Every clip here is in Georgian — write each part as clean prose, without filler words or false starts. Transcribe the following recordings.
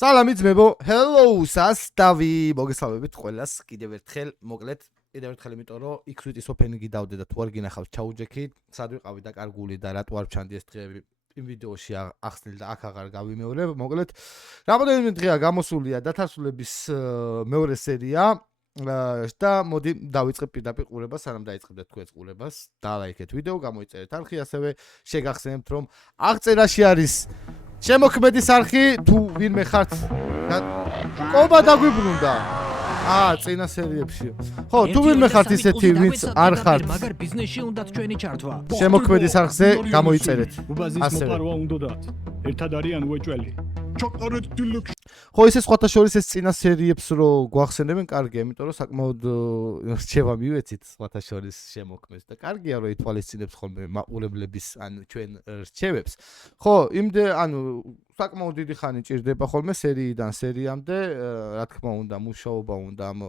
სალამი ძმებო, hello სასტავი, მოგესალმებით ყველას კიდევ ერთხელ, მოკლედ, კიდევ ერთხელ იმიტომ რომ X-Wit-ის opening-ი დავდე და თუ არ გინახავს ჩაუჯექი, სად ვიყავი დაკარგული და რატო არ ვჩანდი ეს დღეები იმ ვიდეოში ახსნილ და აქ აღარ გავიმეორე, მოკლედ, რამოდენიმე დღეა გამოსულია დათარსულების მეორე სერია და მოდი დავიწყებ პირდაპირ ყურებას, სანამ დაიწყებდეთ თქვენს ყურებას, დალაიქეთ ვიდეო, გამოიწერეთ არხი, ასევე შეგახსენებთ რომ აღწერაში არის შემოქმედის არხი, თუ ვინმე ხართ ყობა დაგვიბრუნდა. წინა სერიებში. ხო, თუ ვინმე ხართ ისეთი, ვინც არ ხართ მაგარ ბიზნესში უნდათ ჩვენი ჩართვა. შემოქმედის არხზე გამოიწერეთ. უბაზის მოპარვა უნდათ. ერთად არიან უეჭველი. ჩოყორეთ დილექში. ხო, ისე სხვათა შორის ეს წინა სერიებს რო გვახსენებენ, კარგია, იმიტომ რომ საკმაოდ რჩევა მივეცით სხვათა შორის შემოქმედს და კარგია რომ ითვალისწინებს ხოლმე მაყურებლების ან ჩვენ რჩევებს. ხო, იმდე ანუ საკმაოდ დიდი ხანი ჭირდება ხოლმე სერიიდან სერიამდე, რა თქმა უნდა, მუშაობა უნდა ამ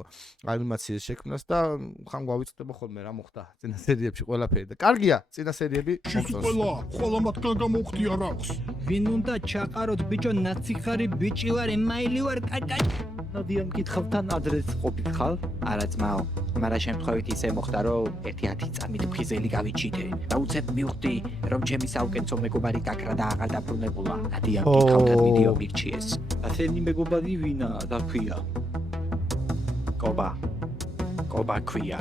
ანიმაციის შექმნას და ხან გვავიწყდება ხოლმე რა მოხდა წინა სერიებში ყველაფერი და კარგია წინა სერიები ყველა მათგან გამოვხდია რახს. ვინ უნდა ჩაყაროთ ბიჭო ნაციხარი ბიჭი ვარ ემაილი ვარ კაკაკ. ნადიამ კითხავთან ადრეს ყოფით ხალ? არა ძმაო, მაგრამ შემთხვევით ისე მოხდა რომ 1-10 წამით ფხიზელი გავიჩიდე. და უცებ მივხვდი რომ ჩემი საუკეთესო მეგობარი გაქრა და აღარ დაბრუნებულა. ნადიამ კითხავთან ვიდეო მირჩიეს. ასენი მეგობარი ვინა და ქვია? კობა ქვია.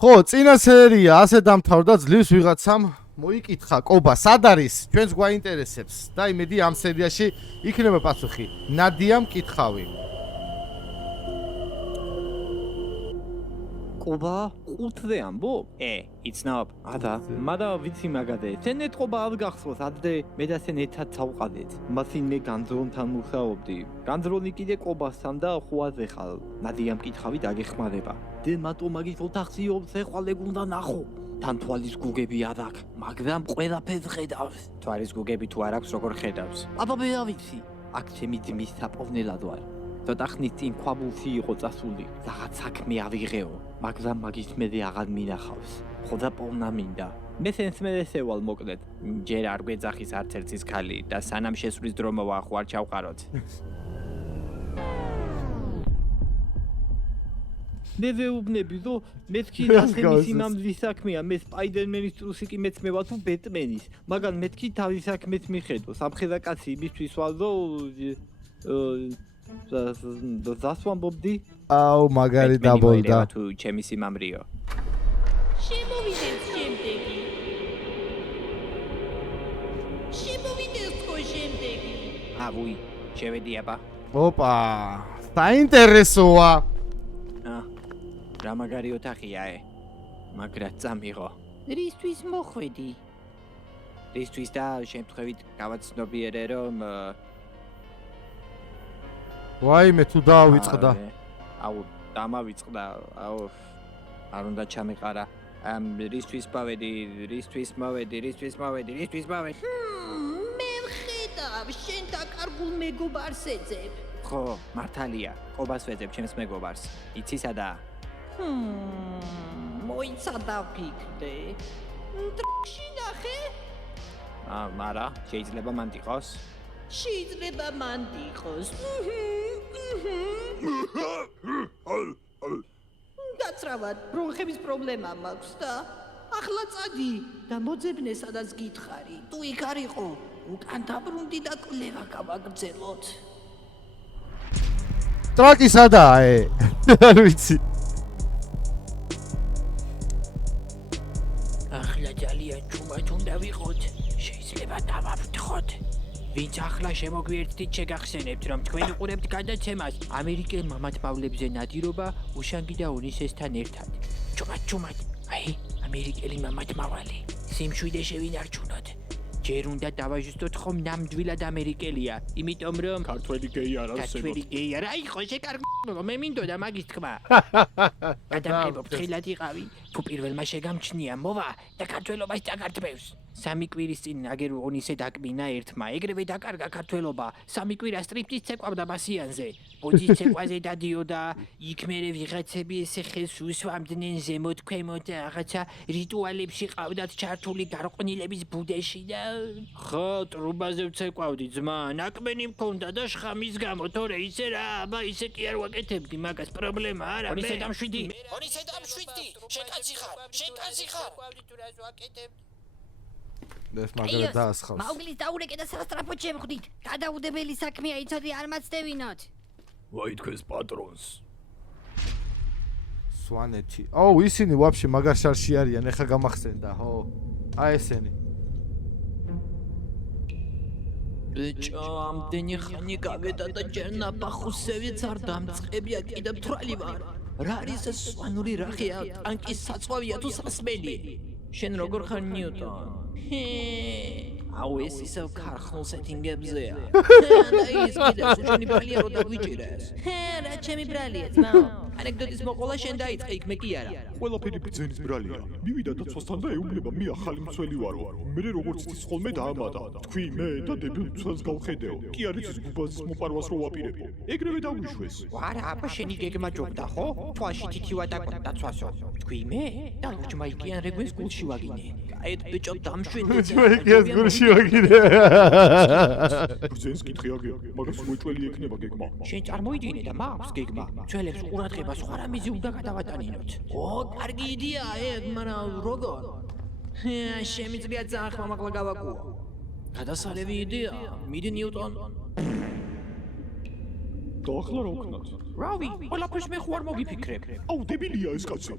ხო, წინა სერია ასე დამთავრდა, ძლივს ვიღაცამ მოიკითხა კობა სად არის? ჩვენს გვაინტერესებს და იმედი ამ სერიაში იქნება პასუხი. ნადიამ კითხავი. კობა ყუთზე ამბო? იცნობ. ადა, მაგრამ ვიცი მაგადე. შენ ეთყობა არ გახსოვს, ადრე მე და შენ ერთად წავყადეთ. მაშინ მე განძრონთან მუშაობდი. განძრონი კიდე კობასთან და ხუაზე ხალ. ნადიამ კითხავი დაგეხმარება. დე მარტო მაგის ოთახში ოფსეხვალე უნდა ნახო. თან თვალის გუგები არ აქვს, მაგრამ ყველაფერს ხედავს. თვალის გუგები თუ არ აქვს, როგორ ხედავს? აბა მე რა ვიცი. აქ ჩემი ძმის საპოვნელად ვარ. ცოტა ხნის წინ ქვაბულში იყო წასული. რაღაც საქმე ავიღეო, მაგრამ მაგის მერე აღარ მინახავს. ხოდა პოვნა მინდა. მე სენს მერე შევალ მოკლედ. ჯერ არ გვეძახის არც ერთის ქალი და სანამ შესვლის დრო მოვა, ხო არ ჩავყაროთ. მე ვეუბნები, რომ მეთქი რასენის იმამძის საქმეა, მე სპაიდერმენის ტრუსიკი მეცმევა თუ ბეტმენის, მაგრამ მეთქი თავის საქმეს მიხედო. სამხედრო კაცი იმისთვის ვარ, რომ დასვამბობდი. აუ, მაგარი დაბოლდა. თუ ჩემი სიმამრიო. შემოვიდეს შემდეგი. შემოვიდეს ხო შემდეგი. ავუი, შევედი აბა. ოპა, საინტერესოა. რა მაგარი ოთახია, მაგრად წამიღო. რისთვის მოხვედი? რისთვის და შემთხვევით გავაცნობიერე რომ ვაიმე თუ დაავიწყდა. აუ, დამავიწყდა. აუ, არ უნდა ჩამეყარა. რისთვის მოვედი. მე ვხედავ, შენ დაკარგულ მეგობარს ეძებ. ხო, მართალია, ყობას ვეძებ ჩემს მეგობარს. იცი სადაა? მოიცა დავფიქრდე. ტრში ნახე? მარა, შეიძლება მანდ იყოს? შეიძლება მანდ იყოს. გაცრავად, ბრონხების პრობლემა მაქვს და ახლა წადი და მოძებნე სადაც გითხარი. თუ იქ არ იყო, უკან დაბრუნდი და კვლევა გავაგრძელოთ. ტრაკი სადაა? არ ვიცი. ახლა ძალიან ჭუმად უნდა ვიყოთ. შეიძლება დავაფრთხოთ. ვინც ახლა შემოგვიერთდით შეგახსენებთ რომ თქვენ უყურებთ გადაცემას ამერიკელ მამათმავლებზე ნადირობა უშანგი და უნისესთან ერთად. ჭუმად. აი, ამერიკელი მამათმავალი. სიმშვიდე შევინარჩუნოთ. ჯერ უნდა დავაჟუსტოთ ხომ ნამდვილად ამერიკელია, იმიტომ რომ ქართველი გეი არ არსებობს. ქართველი გეი არა, აი ხო შეკარგო, მე მინდოდა მაგის თქმა. ადამიანებო, ფრთხილად იყავი, თუ პირველმა შეგამჩნია, მოვა და ქართველობას წაგართმევს. 3 კვირის წინ ნაგერვონ ისე დაკმინა ერთმა, ეგრევე დაკარგა ქართველობა. 3 კვირა სტრიპტის ცეკვავდა ბასიანზე. ბოძის ცეკვაზე დადიოდა, იქ მერე ვიღაცები ესე ხელს უსვამდნენ ზემოთ ქვემოთ და რაღაცა რიტუალებში ყავდათ ჩართული გარყვნილების ბუდეში და ხო, ტრუბაზე ვცეკვავდი ძმა, ნაკმენი მქონდა და შხამის გამო, თორე ისე რა, აბა ისე კი არ ვაკეთებდი, მაგას პრობლემა არა. ისე დამშვიდი. ისე დამშვიდი. შენ კაცი ხარ. ეს მაგალითად დაასხავს. მაუგლის დაურეკე და სასტრაფოდ შემხვდით. გადაუდებელი საქმეა, იცოდი არ მაცდევინოთ. ვაი თქვენს პატრონს. სვანეთი. აუ, ისინი ვაფშე მაგარ შარში არიან, ეხა გამახსენდა, ხო? აი ესენი. ბიჭო, ამდენი ხანი გავედა და ჯერ ნაბახუსევიც არ დამწყებია, კიდევ თვალი ვარ. რა არის ეს სვანური რახია? ტანკის საწვავია თუ სასმელი? შენ როგორ ხარ ნიუტონ? აუ ეს ისევ ქარხნულ სეტინგებზეა. და ის კიდევ შენი ბრალია რო დაგვიჭირეს. რა ჩემი ბრალია ძმაო? ანეკდოტის მოყოლა შენ დაიწყე იქ მე კი არა. ყველაფერი ბრძენის ბრალია. მივიდა დაცვასთან და ეუბნება მე ახალი მცველი ვარო. მე როგორც იცის ხოლმე დაამატა. თქვი მე და დებილ მცველს გავხედეო. კი არის ის გუბაზის მოპარვას რო ვაპირებო. ეგრევე დაგვიშვეს. არა, აბა შენი გეგმა ჯობდა, ხო? თვალში თითივა დაკვდა დაცვასო. თქვი მე? და ლურჯმა იკიან რეგვენს გულში ვაგინე. აი ბიჭო დამშვიდე. ის გულში ვაგინე. ბრძენის კითხი აგე, მაგას მოჭველი ექნება გეგმა. შენ წარმოიდგინე და მაქვს გეგმა. ძველებს ყურადღება სხვა რამეზე უნდა გადავატანინოთ. ო, კარგი იდეაა ეგ, მაგრამ როგორ? შემიძლია ძალიან ხმამაღლა გავაკუო. გადასალევი იდეაა. მიდი ნიუტონ. და ახლა რა ვქნათ? რავი, ყველაფერს მე ხوار მოგიფიქრებ. აუ დებილია ეს კაცი.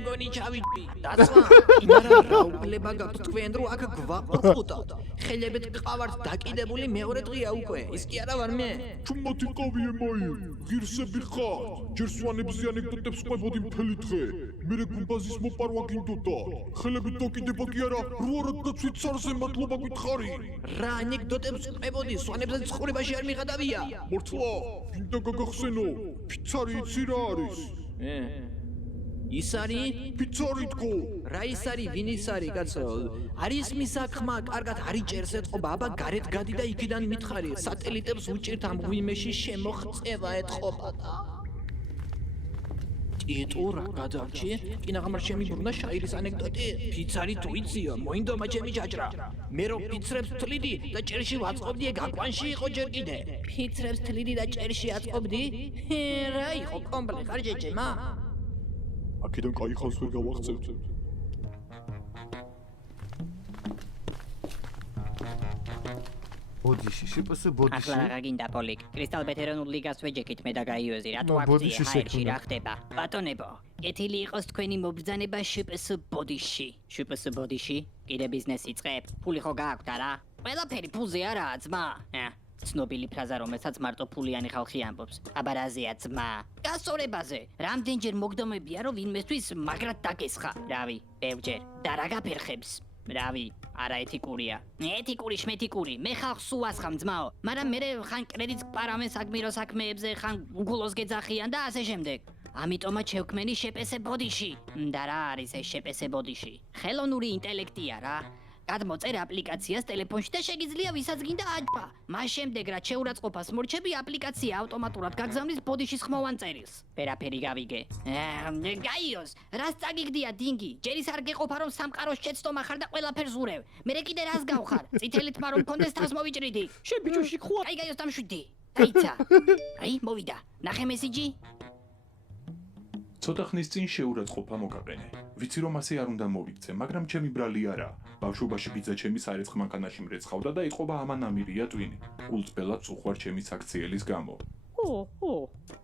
მგონი ჩავიჭი. დაცვა, იმარა რა უფლება გაქვთ თქვენ რო აქ გვაყუყუტოთ. ხელებით ყავართ დაკიდებული მეორე დღეა უკვე. ის კი არა ვარ მე. ჩუმოთი ყავიე მაი, ღირსები ხარ. ჯერ სვანებზე ანეკდოტებს ყვებოდი მთელი დღე. მერე გუმბაზის მოპარვა გინდოდა. ხელებით დაკიდება კი არა, რო არ გაცვით სარზე მადლობა გითხარი. რა ანეკდოტებს ყვებოდი, სვანებზე ცხოვრებაში არ მიღადავია. მართლა, გინდა გაგახსენო. ფიცარი იცი რა არის? ის არის? ფიცარი თქო. რა ის არის, ვინ ის არის, კაცო? არის მისაქმა, კარგად არიჭერს ეთყობა, აბა გარეთ გადი და იქიდან მითხარი, სატელიტებს უჭირთ ამ ღვიმეში შემოღწევა ეთყობა და ტიტურა გადარჩი, კინაღამარ შემიბრუნა შაირის ანეკდოტი, ფიცარი თუ იციო, მოინდომა ჩემი ჯაჭრა. მე რო ფიცრებს თლიდი და ჭერში ვაწყობდი, ეგ აკვანში იყო ჯერ კიდე. ფიცრებს თლიდი და ჭერში აწყობდი? რა იყო კომპლე ხარ ჯეჯემა? აქედან კაი ხალს ვერ გავახცევთ. ბოდიში, შიპს ბოდიში. ახლა რა გინდა პოლიკ? კრისტალ ვეტერანულ ლიგას ვეჯექით მე და გაიოზი, რა თუ ბოდიში აქცია ჰაერში შექმნა. რა ხდება? ბატონებო, კეთილი იყოს თქვენი მობრძანება შიპს ბოდიში. შიპს ბოდიში? კიდე ბიზნესი იწყებ? ფული ხო გააქვთ არა? ყველაფერი ფულზე არაა ძმა. ცნობილი ფრაზა, რომელსაც მარტო ფულიანი ხალხი ამბობს. აბა რაზეა ძმა? გასწორებაზე. რამდენჯერ მოგდომებია, რომ ვინმესთვის მაგრად დაგესხა. რავი, ბევრჯერ. და რა გაფერხებს? რავი, არა ეთიკურია. ეთიკური შმეთიკური, მე ხალხს უასხამ ძმაო, მაგრამ მე ხან კრედიტს პარავენ საგმირო საქმეებზე, ხან უგულოს გეძახიან და ასე შემდეგ. ამიტომაც შევქმენი შეპესე ბოდიში. და რა არის ეს შეპესე ბოდიში? ხელოვნური ინტელექტია რა. გადმოწერ აპლიკაციას ტელეფონში და შეგიძლია ვისაც გინდა აჯვა. მას შემდეგ რაც შეურაცხყოფას მორჩები, აპლიკაცია ავტომატურად გაგზავნის ბოდიშის ხმოვან წერილს. ვერაფერი გავიგე. გაიოს, რას წაგიგდია დინგი? ჯერ ის არ გეყოფა რომ სამყაროს შეცდომა ხარ და ყველაფერს ურევ. მერე კიდე რას გავხარ? წითელი თმა რომ მქონდეს თავს მოვიჭრიდი. შენ ბიჭოში ხوار. აი გაიოს დამშვიდი. დაიცა. აი მოვიდა. ნახე მესიჯი? ცოტა ხნის წინ შეურაცხყოფა მოგაყენე. ვიცი რომ ასე არ უნდა მოვიქცე, მაგრამ ჩემი ბრალი არა. ბავშვობაში ბიძა ჩემი სარეცხ მანქანაში მრეცხავდა და იყვება ამან ამირია ტვინი. გულწბელად უყვარ ჩემი საქციელის გამო.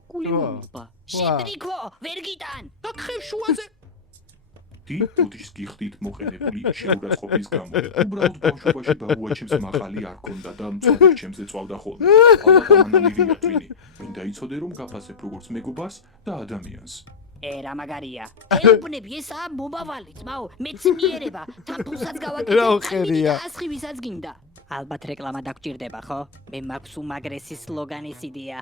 გული მომბა. შეტრიქო, ვერ გიტან. გახევ შუაზე. დი ბუდიშს გიხდით მოყენებული შეურაცხყოფის გამო. უბრალოდ ბავშვობაში ბაბუა ჩემს მაღალი არ ქონდა და მწვავე ჩემზე წვავდა ხოლმე. ალბათ ამან ამირია ტვინი. მინდა იცოდე რომ გაფასებ როგორც მეგობარს და ადამიანს. რა მაგარია. ეუბნები ესაა მომავალი ძმაო, მეცნიერება, თან ფულსაც გავაკეთე. რა უხერია. ასხი ვისაც გინდა. ალბათ რეკლამა დაგჭირდება, ხო? მე მაქვს უმაგრესი სლოგანის იდეა.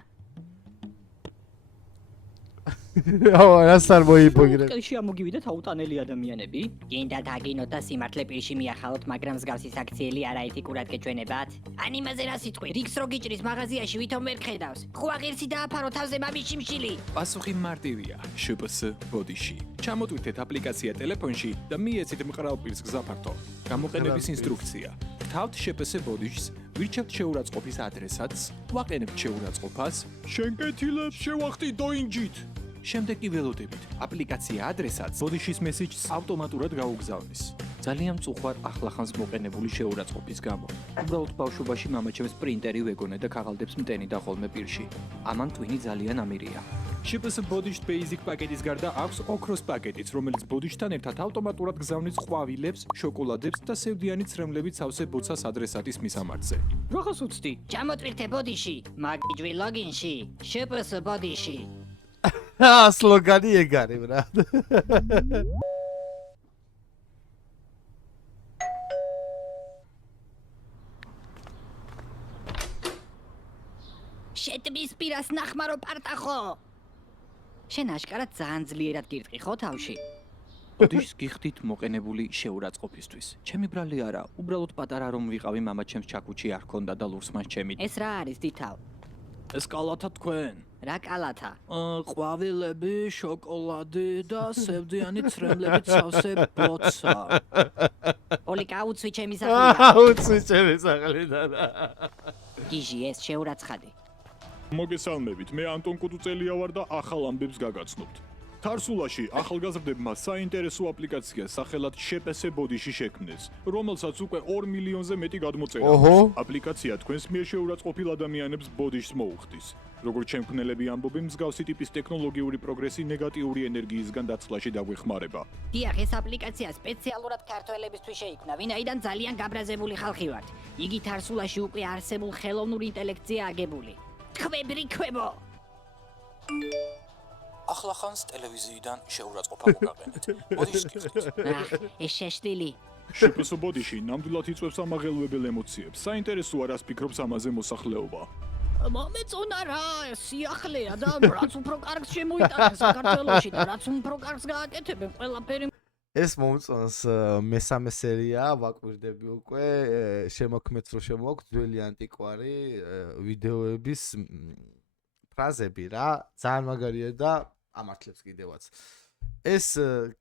რას არ მოიფოგრე. წელში ამოგივიდეთ აუტანელი ადამიანები. გინდა დაგინოთ და სიმართლე პირში მიახალოთ, მაგრამ მსგავსი საქციელი არაეთიკურად გეჩვენებათ. ან იმაზე რა სიტყვი, რიქს რო გიჭრის მაღაზიაში ვითომ ვერ ხედავს. ხო აღირსი დააფარო თავზე მამიში მშილი. პასუხი მარტივია. შპს ბოდიში. ჩამოტვირთეთ აპლიკაცია ტელეფონში და მიეცით მყრალ პირს გზაფართო. გამოყენების ინსტრუქცია. თავთ შპს ბოდიშს, ვირჩევთ შეურაცხყოფის ადრესატს, ვაყენებთ შეურაცხყოფას, შენ კეთილებს შევახტი დოინჯით. შემდეგ კი ველოდებით. აპლიკაცია ადრესატს ბოდიშის მესიჯს ავტომატურად გაუგზავნის. ძალიან მწუხვარ ახლახანს მოყენებული შეურაცხყოფის გამო. უბრალოდ ბავშვობაში მამაჩემს პრინტერი ვეგონე და ქაღალდებს მტენი და ხოლმე პირში. ამან ტვინი ძალიან ამირია. შპს ბოდიშ ბეიზიკ პაკეტის გარდა აქვს ოქროს პაკეტიც, რომელიც ბოდიშთან ერთად ავტომატურად გზავნის ყვავილებს, შოკოლადებს და სევდიანი ცრემლებით სავსე ბოცას ადრესატის მისამართზე. რაღაც უცდი. ჩამოტვირთე ბოდიში, მაგიჯვი ლოგინში, შპს ბოდიში. სლოგანი ეგ არის რა. შეტბის პირას ნახმარო პარტახო. შენ აშკარად ძალიან ძლიერად გირტყი ხო თავში? ბოდიშს გიხდით მოყენებული შეურაცხყოფისთვის. ჩემი ბრალი არა, უბრალოდ პატარა რომ ვიყავი მამაჩემს ჩაქუჩი არ ჰქონდა და ლურს მას ჩემი. ეს რა არის დითავ? ეს კალათა თქვენ. რა კალათა? ყვავილები, შოკოლადი და სევდიანი ცრემლებით სავსე ბოცა. ოლიკა უცვი ჩემი სახლიდან. უცვი ჩემი სახლიდან. გიჟი ეს შეურაცხადი. მოგესალმებით, მე ანტონ კუტუწელია ვარ და ახალ ამბებს გაგაცნობთ. თარსულაში ახალგაზრდებმა საინტერესო აპლიკაცია სახელად შპს ბოდიში შექმნეს, რომელსაც უკვე 2 მილიონზე მეტი გადმოწერა აქვს. აპლიკაცია თქვენს მიერ შეურაცხყოფილ ადამიანებს ბოდიშს მოუხდის. როგორც შემქმნელები ამბობენ, მსგავსი ტიპის ტექნოლოგიური პროგრესი ნეგატიური ენერგიისგან დაცლაში დაგვეხმარება. დიახ, ეს აპლიკაცია სპეციალურად ქართველებისთვის შეიქმნა, ვინაიდან ძალიან გაბრაზებული ხალხი ვართ. იგი თარსულაში უკვე არსებულ ხელოვნურ ინტელექტზე აგებული. ხვებრი ხვებო. ახლახანს ტელევიზიიდან შეურაცხყოფა მოგაყენეთ. ბოდიშს გიხდით. ეს შეშლილი. შპს ბოდიში ნამდვილად იწვევს ამაღელვებელ ემოციებს. საინტერესოა, რას ფიქრობს ამაზე მოსახლეობა. მომეწონა რა, სიახლეა და რაც უფრო კარგს შემოიტანე საქართველოში და რაც უფრო კარგს გააკეთებენ ყველაფერი. ეს მომწონს მესამე სერია, ვაკვირდები უკვე, შემოქმედს რო შემოაქვს ძველი ანტიკვარი ვიდეოების ფრაზები რა, ძალიან მაგარია და ამართლებს კიდევაც. ეს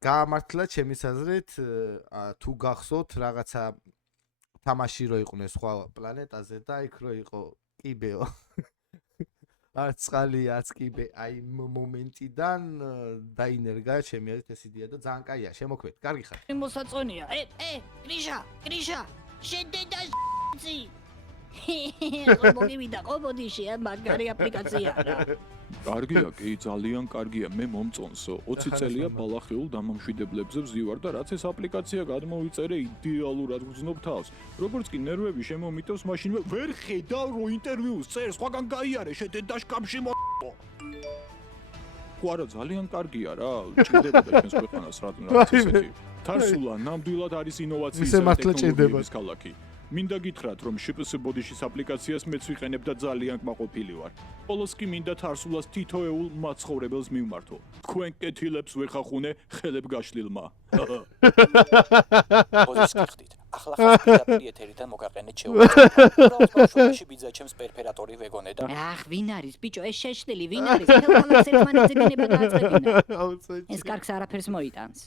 გაამართლა ჩემი აზრით, თუ გახსოვთ რაღაცა თამაში რო იყვნენ სხვა პლანეტაზე და იქ რო იყო კიბეო. არც წყალი, არც კიბე, აი მომენტიდან დაინერგა ჩემი აზრით ეს იდეა და ძალიან კაია, შემოქმედ, კარგი ხარ. მოსაწონია. კრიშა, შედედა ში. მოგივიდა ყობოდიში, მაგარი აპლიკაცია რა. კარგია, კი, ძალიან კარგია, მე მომწონსო. 20 წელია ბალახეულ დამამშვიდებლებზე ვზივარ და რაც ეს აპლიკაცია გადმოვიწერე, იდეალურად ვგრძნობ თავს. როგორც კი ნერვები შემომიტევს, მაშინვე ვერ ხედავ რო ინტერვიუს წერს, სხვაგან გაიარე, შედედა შკამში მოყო. ყარა ძალიან კარგია რა, ჭირდება ჩვენს ქვეყანას რაღაც ისეთი. თარსულა ნამდვილად არის ინოვაციის და ტექნოლოგიების ქალაქი. მინდა გითხრათ, რომ შპს ბოდიშის აპლიკაციას მეც ვიყენებ და ძალიან კმაყოფილი ვარ. ყოველს კი მინდა თარსულას თითოეულ მაცხოვრებელს მივმართო. თქვენ კეთილებს ვეხახუნე ხელებ გაშლილმა. ბოდიშს გიხდით. ახლახანს პირდაპირ ეთერიდან მოგაყენეთ შეურაცხყოფა. ბავშვობაში ბიძაჩემს პერფერატორი ვეგონე და ახ, ვინ არის ბიჭო, ეს შეშლილი, ვინ არის? ხელქალაქს ერთმანეთზე გინება დააწყვეტინა. ეს კარგს არაფერს მოიტანს.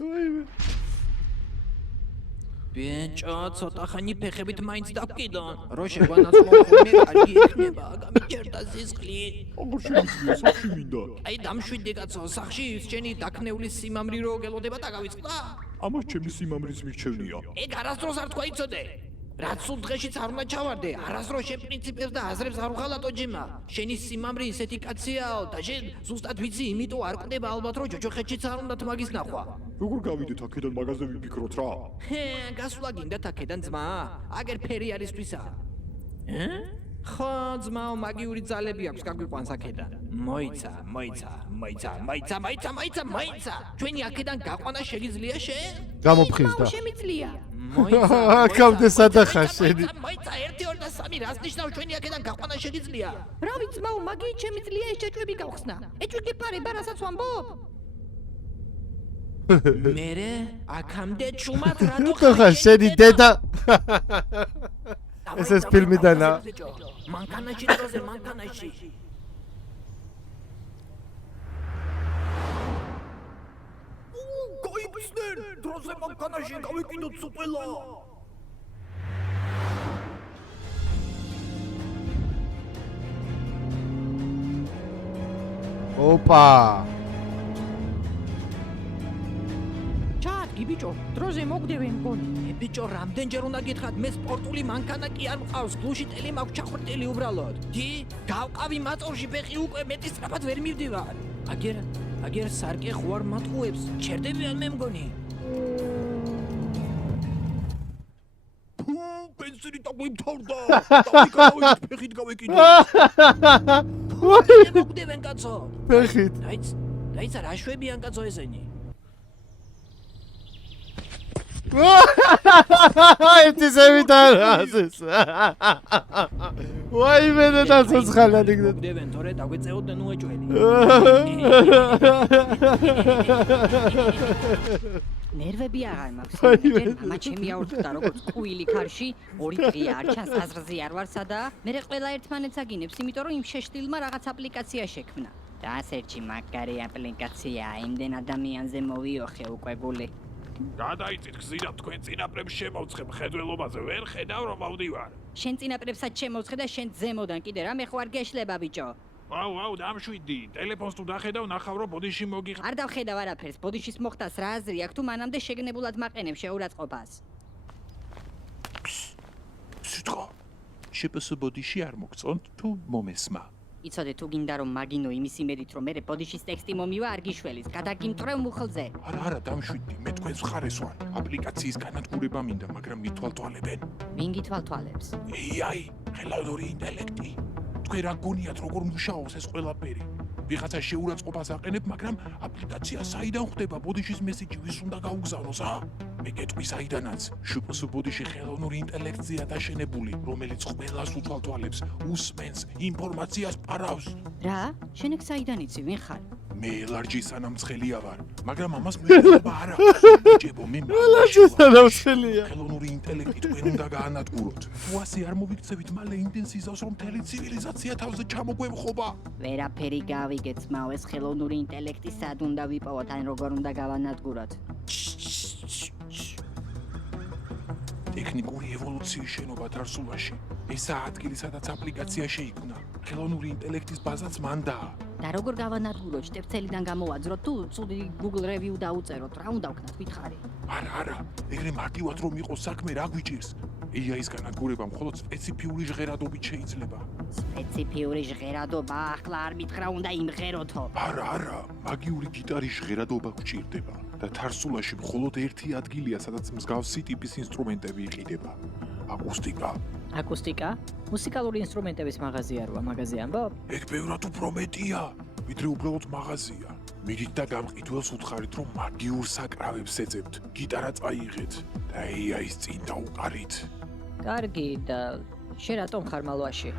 ბიჭო, ცოტა ხანი ფეხებით მაინც დავკიდონ. რო შეგვანაცმოხმე, კარგი იქნება, გამიჭერდა სისხლი. როგორ შეიძლება სახში მინდა? აი, დამშვიდე კაცო, სახში შენი დაქნეული სიმამრი რო გელოდება და გავიწყდა? ამას ჩემი სიმამრის მირჩევნია. ეგ არასდროს არ თქვა იცოდე. რაც სულ დღეშიც არ უნდა ჩავარდე, არასდროს შენ პრინციპებს და აზრებს არ უღალატო ჯიმა. შენი სიმამრი ისეთი კაციაო და შენ ზუსტად ვიცი, იმიტომ არ კვდება ალბათ რომ ჯოჯოხეთშიც არ უნდათ მაგის ნახვა. როგორ გავიდეთ აქედან მაგაზე ვიფიქროთ რა? გასვლა გინდათ აქედან ძმა? აგერ ფერი არის თვისა. ხო, ძმაო, მაგიური ძალები აქვს, გაგვიყვანს აქედან. მოიცა. ჩვენი აქედან გაყვანა შეგიძლია შენ? გამოფხიზდა. შემიძლია. აქამდე სადახარ შენი. მოიცა 1 2 და 3 რას ნიშნავს ჩვენი აქედან გაყვანა შეგიძლია? რა ვიცი, მაუ, მაგი შემიძლია ეს ჭეჭვები გავხსნა. ეჭვი პარება, რასაც ვამბობ? მერე აქამდე ჩუმად რა ნუ ხარ შენი დედა. ეს ფილმიდანა. მანქანაში დროზე მანქანაში. გაიგრძნენ დროზე მანქანაში გავიკიდოთ სუპელა. ოპა. ჩაადგი ბიჭო, დროზე მოგდევენ მგონი. ბიჭო, რამდენჯერ უნდა გითხრათ, მე სპორტული მანქანა კი არ მყავს, გლუში ტელი მაქვს ჩახრტილი უბრალოდ. დი, გავყავი მაწორში ფეხი უკვე მეტი სწრაფად ვერ მივდივარ. აგერ სარკე ხوار მატყუებს, ჩერდებიან მე მგონი. ბენზინი დაგვიმთავრდა. დავიკავეთ ფეხით გავეკიდო. მოგდევენ კაცო. ფეხით. დაიცა რა შვებიან კაცო ესენი. ერთი ზევიდან ასეს. ვაიმე და ცოცხალად იქნება. მოგდევენ თორე დაგვეწეოდნენ უეჭველი. ნერვები აღარ მაქვს. მამა ჩემი აურთდა როგორც ყვილი ქარში, ორი დღეა არ ჩანს აზრზე არ ვარ სადა. მე ყველა ერთმანეთს აგინებს, იმიტომ რომ იმ შეშლილმა რაღაც აპლიკაცია შექმნა. დაასერჩი მაგარი აპლიკაცია, იმდენ ადამიანზე მოვიოხე უკვე გული. გადაიწით გზინა თქვენ წინაპრებს შემოვცხებ ხედველობაზე ვერ ხედავ რომ ავდივარ. შენ წინაპრებსაც შემოვცხე და შენ ზემოდან კიდე რამე ხო არ გეშლება ბიჭო. აუ დამშვიდი ტელეფონს თუ დახედავ ნახავ რომ ბოდიში მოგიხ. არ დავხედავ არაფერს, ბოდიშის მოხდას რა აზრი აქვს თუ მანამდე შეგნებულად მაყენებ შეურაცხყოფას. სიტყვა შპს ბოდიში არ მოგწონთ თუ მომესმა. იცოდე თუ გინდა რომ მაგინო იმის იმედით რომ მე ბოდიშის ტექსტი მომივა არ გიშველის, გადაგიმტრევ მუხლზე. არა დამშვიდი მე თქვენს მხარეს ვარ. აპლიკაციის განადგურება მინდა მაგრამ მითვალთვალებენ. ვინ გითვალთვალებს? AI ხელოვნური ინტელექტი. თქვენ რა გონიათ როგორ მუშაობს ეს ყველაფერი? ვიღაცა შეურაცხყოფას აყენებ, მაგრამ აპლიკაცია საიდან ხვდება ბოდიშის მესიჯი ვის უნდა გაუგზავნოს, მე გეტყვი საიდანაც. შპს ბოდიში ხელოვნური ინტელექტია დაშენებული, რომელიც ყველას უთვალთვალებს, უსმენს, ინფორმაციას პარავს. რა? შენ ეგ საიდან იცი, ვინ ხარ? მე ლარჯი სანამცხელია ვარ, მაგრამ ამას მნიშვნელობა არ აქვს. ჯებო მე ლარჯი სანამცხელია. ხელოვნური ინტელექტი თქვენ უნდა გაანადგუროთ. თუ ასე არ მოვიქცევით, მალე იმდენ სიზავს რომ მთელი ცივილიზაცია თავზე ჩამოგვემხობა. ვერაფერი გავიგეთ, მაო ეს ხელოვნური ინტელექტი სად უნდა ვიპოვოთ, ან როგორ უნდა გავანადგუროთ? ტექნიკური ევოლუციის შენობა დარსულაში. ესაა ადგილი, სადაც აპლიკაცია შეიქმნა. ხელოვნური ინტელექტის ბაზაც მანდაა. და როგორ გავანადგუროთ? შტეფცელიდან გამოვაძროთ თუ ცუდი Google review დაუწეროთ, რა უნდა ვქნათ, ვითხარი. არა, ეგრე მარტივად რომ იყოს საქმე რა გვიჭირს? AI-ის განადგურება მხოლოდ სპეციფიური ჟღერადობით შეიძლება. სპეციფიური ჟღერადობა, ახლა არ მითხრა უნდა იმღეროთო. არა, მაგიური გიტარის ჟღერადობა გვჭირდება და თარსულაში მხოლოდ ერთი ადგილია, სადაც მსგავსი ტიპის ინსტრუმენტები იყიდება. აკუსტიკა. აკუსტიკა? მუსიკალური ინსტრუმენტების მაღაზია როა, მაგაზე ამბობ? ეგ ბევრად უფრო მეტია, ვიდრე უბრალოდ მაღაზია. მიდით და გამყიდველს უთხარით, რომ მაგიურ საკრავებს ეძებთ, გიტარა წაიღეთ და AI-ის წინ დაუყარით. კარგი და შენ რატომ ხარ მალვაში?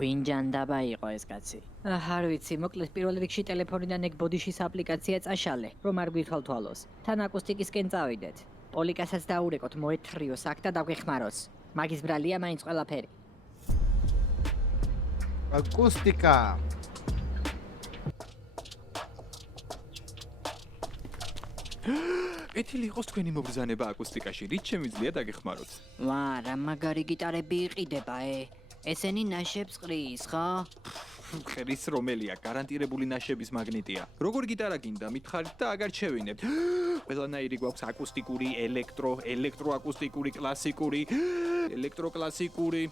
ვინ ჯანდაბა იყო ეს კაცი? არ ვიცი, მოკლედ პირველ რიგში ტელეფონიდან ეგ ბოდიშის აპლიკაცია წაშალე, რომ არ გვითვალთვალოს. თან აკუსტიკისკენ წავიდეთ. პოლიკასაც დაურეკოთ, მოეთრიოს აქ და დაგვეხმაროს. მაგის ბრალია მაინც ყველაფერი. აკუსტიკა. ეთილი იყოს თქვენი მობრძანება აკუსტიკაში, რით შემიძლია დაგეხმაროთ? ვა, რა მაგარი გიტარები იყიდება, ესენი ნაშებს ყრის, ხო? ხერის რომელია, გარანტირებული ნაშების მაგნიტია. როგორ გიტარა გინდა, მითხარით და აგარჩევინებთ. ყველანაირი გვაქვს აკუსტიკური, ელექტროაკუსტიკური, კლასიკური, ელექტროკლასიკური.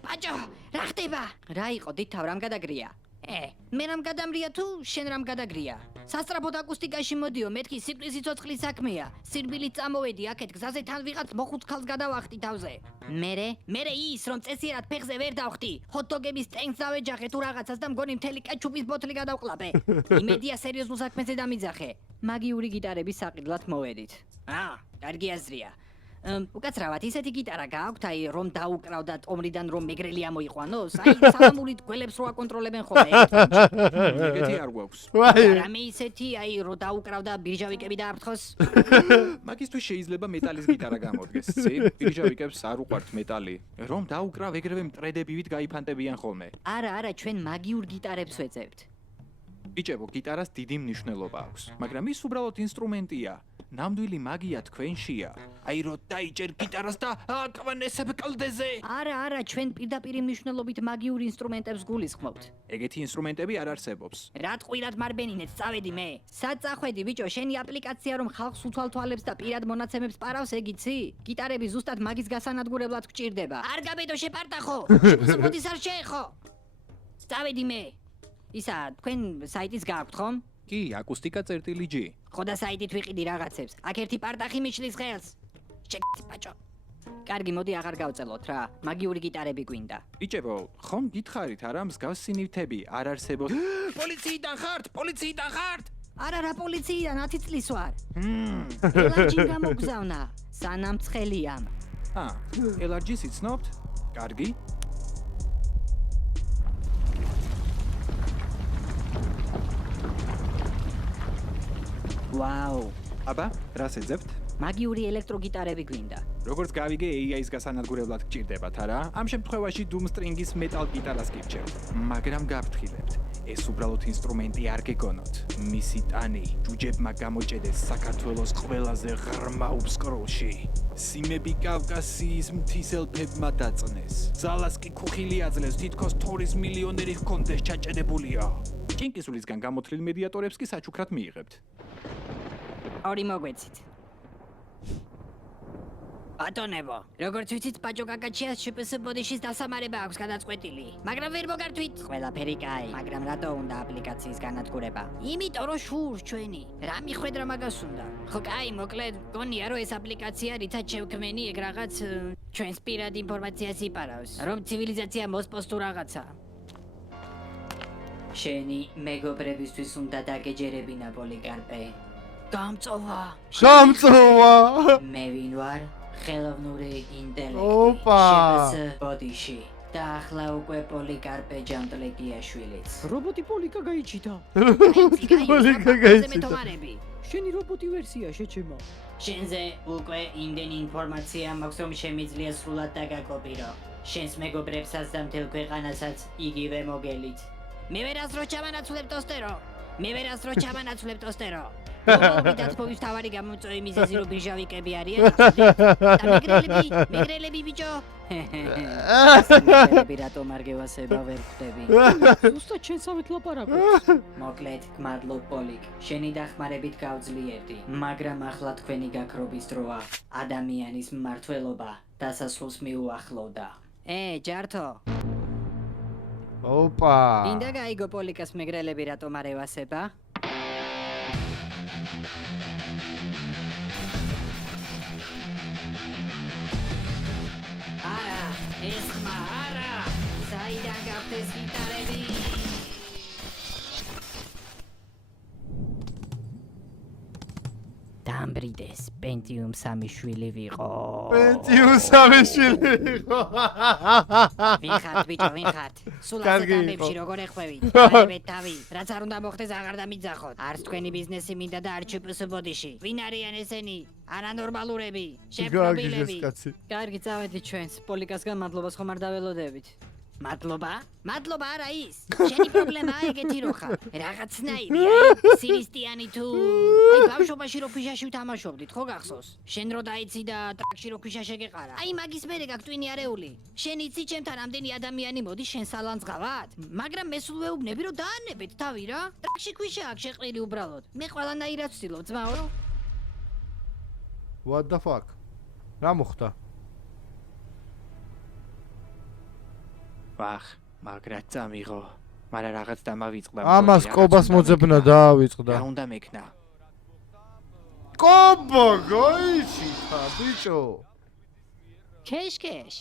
ბაჭო, რა ხდება? რა იყო, დითავ რამ გადაგრია? მე რამ გადამრია თუ შენ რამ გადაგრია? სასწრაფოდ აკუსტიკაში მოდიო, მეთქი სიკვდილის სიცოცხლის საქმეა. სირბილით წამოვედი აქეთ გზაზე თან ვიღაც მოხუც ქალს გადავახტი თავზე. მერე ის რომ წესიერად ფეხზე ვერ დავხტი. ჰოთ-დოგების ტენკს დავეჯახე თუ რაღაცას და მგონი მთელი კეჩუპის ბოთლი გადავყლაპე. იმედია სერიოზულ საქმეზე დამიძახე. მაგიური გიტარების საყიდლად მოვედით. კარგი აზრია. უკაცრავად ისეთი გიტარა გააქვთ, აი რომ დაუკრავდათ ომრიდან რომ მეგრელი ამოიყვანოს, აი სალამურით გველებს რო აკონტროლებენ ხოლმე. ეგეთი არ გვაქვს. რამე ისეთი, აი რომ დაუკრავდა ბირჟავიკები დააფრთხოს. მაგისთვის შეიძლება მეტალის გიტარა გამოდგეს. ცი, ბირჟავიკებს არ უყვართ მეტალი. რომ დაუკრავ ეგრევე მტრედებივით გაიფანტებიან ხოლმე. არა, ჩვენ მაგიურ გიტარებს ვეძებთ. ბიჭებო, გიტარას დიდი მნიშვნელობა აქვს, მაგრამ ის უბრალოდ ინსტრუმენტია. ნამდვილი მაგია თქვენშია. აი რო დაიჭერ გიტარას და აკვანესებ კლდეზე. არა, ჩვენ პირდაპირ მნიშვნელობით მაგიურ ინსტრუმენტებს გულისხმობთ. ეგეთი ინსტრუმენტები არ არსებობს. რა ტყვირად მარბენინეთ, წავედი მე. სად წახვედი, ბიჭო, შენი აპლიკაცია რომ ხალხს უთვალთვალებს და პირად მონაცემებს პარავს, ეგ იცი? გიტარები ზუსტად მაგის გასანადგურებლად გჭირდება. არ გაბედო შეპარტახო. შემოსმოდის არ შეეხო. წავედი მე. ისა, თქვენ საიტის გააქვთ ხომ? კი, აკუსტიკა.g. ხო და საიტით ვიყიდი რაღაცებს. აქ ერთი პარტახი მიჩლის ხელს. შეკიცი ბაჭო. კარგი, მოდი აღარ გავწელოთ რა. მაგიური გიტარები გვინდა. ბიჭებო, ხომ გითხარით არა მსგავსი ნივთები არ არსებობს? პოლიციიდან ხართ? არა რა პოლიციიდან 10 წლის ვარ. ელარჯი გამოგზავნა. სანამ ცხელია. ელარჯის იცნობთ? კარგი. ვაუ. აბა, რას ეძებთ? მაგიური ელექტროგიტარები გვინდა. როგორც გავიგე, AI-ის გასანადგურებლად გჭირდებათ, არა? ამ შემთხვევაში Doomstring-ის მეტალ გიტარას გირჩევთ. მაგრამ გაფრთხილებთ, ეს უბრალოდ ინსტრუმენტი არ გეგონოთ. მისი ტანი ჯუჯებმა გამოჭედეს საქართველოს ყველაზე ღრმა უბსკროლში. სიმები კავკასიის მთისელფებმა დაწნეს. ძალას კი ქუხილი აძლევს, თითქოს თორის მილიონერი ჰქონდეს ჩაჭედებულია. ჭინკისულისგან გამოთვლილ მედიატორებს კი საჩუქრად მიიღებთ. ორი მოგვეცით. ბატონებო, როგორც ვიცით, ბაჭო კაკაჩიას შპს ბოდიშის დასამარება აქვს გადაწყვეტილი, მაგრამ ვერ მოგართვით. ყველაფერი კაი, მაგრამ რატო უნდა აპლიკაციის განადგურება? იმიტომ რომ შურს ჩვენი. რა მიხვედრა მაგას უნდა? ხო კაი, მოკლედ, გონია რომ ეს აპლიკაცია რითაც შევქმენი ეგ რაღაც ჩვენს პირად ინფორმაციას იპარავს, რომ ცივილიზაცია მოსპოს თუ რაღაცა. შენი მეგობრებისთვის უნდა დაგეჯერებინა პოლიკარპე. გამწოვა. მე ვინ ვარ? ხელოვნური ინტელექტი. შპს ბოდიში. და ახლა უკვე პოლიკარპე ჯანტლეკიაშვილიც. რობოტი პოლიკა გაიჩიტა. შენი რობოტი ვერსია შეჩემა. შენზე უკვე იმდენი ინფორმაცია მაქვს, რომ შემიძლია სრულად დაგაკოპირო. შენს მეგობრებსაც და მთელ ქვეყანასაც იგივე მოგელით. მე ვერას რო ჩამანაცვლებ ტოსტერო. მოგვითაც ფოვის თავარი გამოწვევი მიზეზი რო ბირჟავიკები არიან. და მეგრელები ბიჭო. მეგრელები რატომ არ გევასება ვერ ხვდები. ზუსტად შენსავით ლაპარაკობს. მოკლედ, გმადლობ პოლიკ. შენი დახმარებით გავძლიერდი, მაგრამ ახლა თქვენი გაქრობის დროა. ადამიანის მმართველობა დასასრულს მიუახლოვდა. ჯართო. მინდა გაიგო პოლიკას მეგრელები რატომ არ ევასება? არა, ეს ხმა არა. საიდან გაქვთ ეს გიტარები? დამბრიდეს, პენტიუმ 3 შვილი ვიყო. ვიხართ ბიჭო, ვიხართ. სულ ასე დამებში როგორ ეხვევით? არებეთ თავი. რაც არ უნდა მოხდეს აღარ დამიძახოთ. არც თქვენი ბიზნესი მინდა და არ ჩპს ბოდიში. ვინ არიან ესენი? არანორმალურები, შეფრობილები. კარგი, წავედით ჩვენს. პოლიკასგან მადლობას ხომ არ დაველოდებით. მადლობა არა ის. შენი პრობლემაა ეგეთი რო ხარ. რაღაცნაირი, აი, სირისტიანი თუ აი ბავშვობაში რო ფიშაში ვთამაშობდით, ხო გახსოვს? შენ რო დაიცი და ტრაქში რო ფიშა შეგეყარა. აი მაგის მერე გაქვს ტვინი არეული. შენ იცი ჩემთან ამდენი ადამიანი მოდის შენ სალანძ გავად? მაგრამ მე სულ ვეუბნები რომ დაანებეთ თავი რა. ტრაქში ქვიშა აქვს შეყრილი უბრალოდ. მე ყველანაირად ვცდილობ ძმაო. What the fuck? რა მოხდა? ვახ, მაგრად წამიღო. მაგრამ რაღაც დამავიწყდა. ამას კობას მოძებნა დაავიწყდა. რა უნდა მექნა? კობა გაიჩიტა ბიჭო. ქეშ.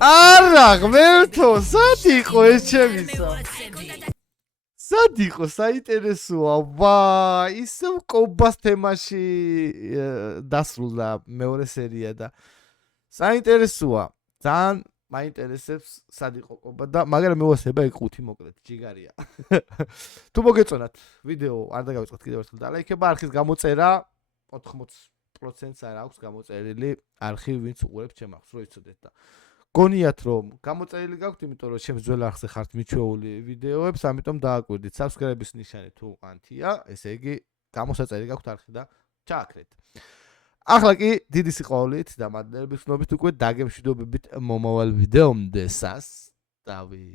არა ღმერთო, სად იყო ეს ჩემისა? სად იყო საინტერესოა, ვა, ისევ კობას თემაში დასრულდა მეორე სერია და საინტერესოა, ძალიან მაინტერესებს სად იყო კობა და მაგრამ მევასება იქ 5 მოკლედ ჯიგარია. თუ მოგეწონათ ვიდეო, არ დაგავიწყოთ კიდევ ერთხელ და ლაიქება, არხის გამოწერა 80%-ს არ აქვს გამოწერილი არხი, ვინც უყურებს ჩემ არხს, რო იცოდეთ და გონიათ რომ გამოწერილი გაქვთ, იმიტომ რომ ჩემს ძველ არხზე ხართ მიჩვეული ვიდეოებს, ამიტომ დააკვირდით subscribe-ის ნიშანი თუ ყანთია, ესე იგი გამოსაწერი გაქვთ არხი და ჩააქრეთ. ახლა კი დიდი სიყვარულით და მადლიერების გნობით უკვე დაგემშვიდობებით მომავალ ვიდეომდე. სასტავი.